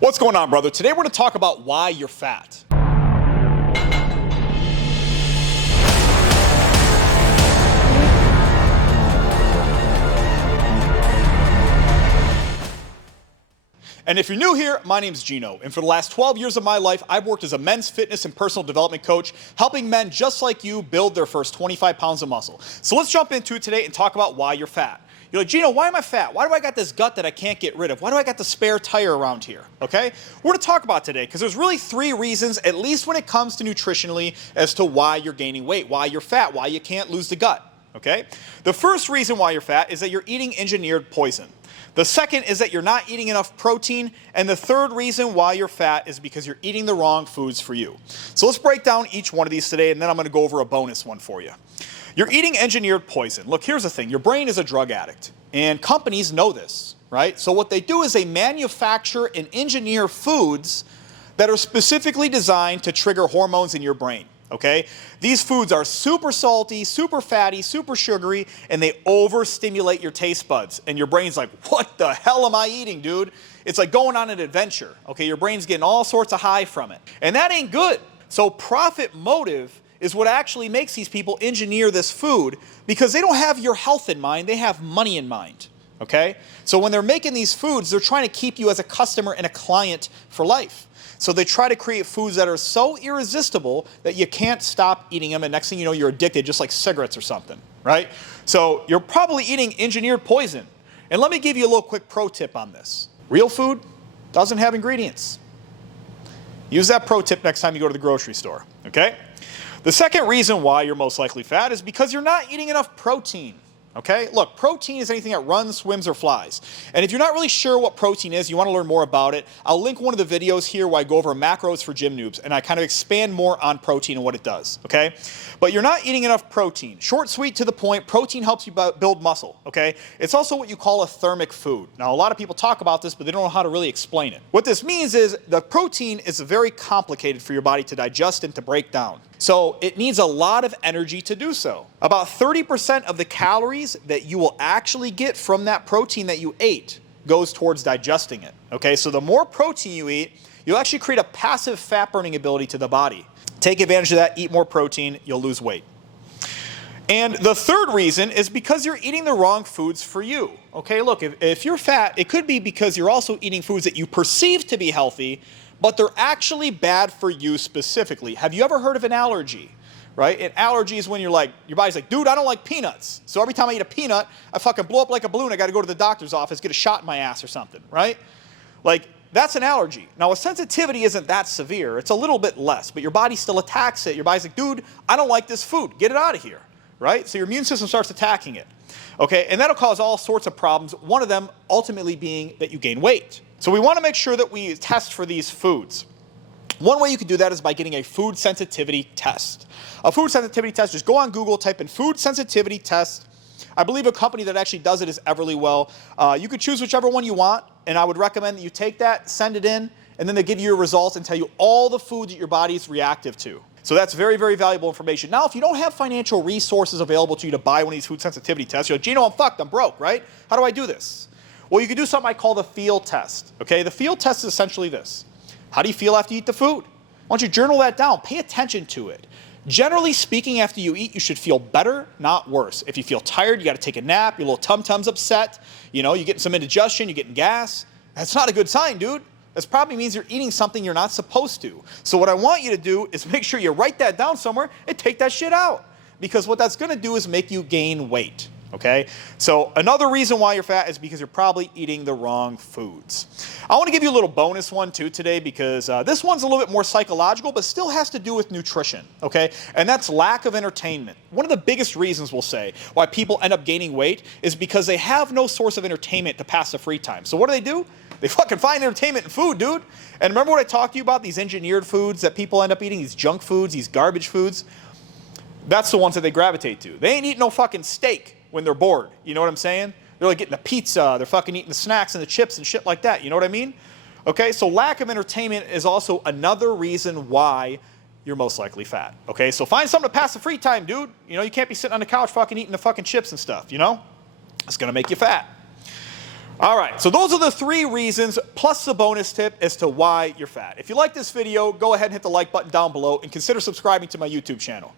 What's going on, brother? Today we're going to talk about why you're fat. And if you're new here, my name's Gino, and for the last 12 years of my life, I've worked as a men's fitness and personal development coach, helping men just like you build their first 25 pounds of muscle. So let's jump into it today and talk about why you're fat. You're like, Gino, why am I fat? Why do I got this gut that I can't get rid of? Why do I got the spare tire around here? Okay? We're going to talk about today because there's really three reasons, at least when it comes to nutritionally, as to why you're gaining weight, why you're fat, why you can't lose the gut. Okay? The first reason why you're fat is that you're eating engineered poison. The second is that you're not eating enough protein, and the third reason why you're fat is because you're eating the wrong foods for you. So let's break down each one of these today, and then I'm going to go over a bonus one for you. You're eating engineered poison. Look, here's the thing. Your brain is a drug addict, and companies know this, right? So what they do is they manufacture and engineer foods that are specifically designed to trigger hormones in your brain, okay? These foods are super salty, super fatty, super sugary, and they overstimulate your taste buds. And your brain's like, what the hell am I eating, dude? It's like going on an adventure, okay? Your brain's getting all sorts of high from it. And that ain't good. So profit motive is what actually makes these people engineer this food, because they don't have your health in mind, they have money in mind, okay? So when they're making these foods, they're trying to keep you as a customer and a client for life. So they try to create foods that are so irresistible that you can't stop eating them, and next thing you know, you're addicted, just like cigarettes or something, right? So you're probably eating engineered poison. And let me give you a little quick pro tip on this. Real food doesn't have ingredients. Use that pro tip next time you go to the grocery store, okay? The second reason why you're most likely fat is because you're not eating enough protein, okay? Look, protein is anything that runs, swims, or flies. And if you're not really sure what protein is, you want to learn more about it, I'll link one of the videos here where I go over macros for gym noobs, and I kind of expand more on protein and what it does, okay? But you're not eating enough protein. Short, sweet, to the point, protein helps you build muscle, okay? It's also what you call a thermic food. Now, a lot of people talk about this, but they don't know how to really explain it. What this means is the protein is very complicated for your body to digest and to break down. So it needs a lot of energy to do so. About 30% of the calories that you will actually get from that protein that you ate goes towards digesting it, okay? So the more protein you eat, you'll actually create a passive fat burning ability to the body. Take advantage of that, eat more protein, you'll lose weight. And the third reason is because you're eating the wrong foods for you. Okay, look, if you're fat, it could be because you're also eating foods that you perceive to be healthy, but they're actually bad for you specifically. Have you ever heard of an allergy? Right? An allergy is when you're like, your body's like, dude, I don't like peanuts. So every time I eat a peanut, I fucking blow up like a balloon. I got to go to the doctor's office, get a shot in my ass or something, right? Like, that's an allergy. Now, a sensitivity isn't that severe. It's a little bit less, but your body still attacks it. Your body's like, dude, I don't like this food. Get it out of here, right? So your immune system starts attacking it, okay? And that'll cause all sorts of problems, one of them ultimately being that you gain weight. So we want to make sure that we test for these foods. One way you can do that is by getting a food sensitivity test. A food sensitivity test, just go on Google, type in food sensitivity test. I believe a company that actually does it is Everlywell. You could choose whichever one you want, and I would recommend that you take that, send it in, and then they give you your results and tell you all the foods that your body is reactive to. So that's very, very valuable information. Now, if you don't have financial resources available to you to buy one of these food sensitivity tests, you're like, Gino, I'm fucked, I'm broke, right? How do I do this? Well, you can do something I call the field test, okay? The field test is essentially this. How do you feel after you eat the food? Why don't you journal that down? Pay attention to it. Generally speaking, after you eat, you should feel better, not worse. If you feel tired, you got to take a nap, your little tum-tum's upset, you know, you're getting some indigestion, you're getting gas. That's not a good sign, dude. That probably means you're eating something you're not supposed to. So what I want you to do is make sure you write that down somewhere and take that shit out. Because what that's going to do is make you gain weight. Okay? So another reason why you're fat is because you're probably eating the wrong foods. I want to give you a little bonus one too today because this one's a little bit more psychological but still has to do with nutrition, okay? And that's lack of entertainment. One of the biggest reasons, we'll say, why people end up gaining weight is because they have no source of entertainment to pass the free time. So what do? They fucking find entertainment in food, dude. And remember what I talked to you about, these engineered foods that people end up eating, these junk foods, these garbage foods? That's the ones that they gravitate to. They ain't eating no fucking steak when they're bored. You know what I'm saying? They're like getting the pizza, they're fucking eating the snacks and the chips and shit like that. You know what I mean? Okay, so lack of entertainment is also another reason why you're most likely fat. Okay, so find something to pass the free time, dude. You know, you can't be sitting on the couch fucking eating the fucking chips and stuff, you know? It's gonna make you fat. All right, so those are the 3 reasons plus the bonus tip as to why you're fat. If you like this video, go ahead and hit the like button down below and consider subscribing to my YouTube channel.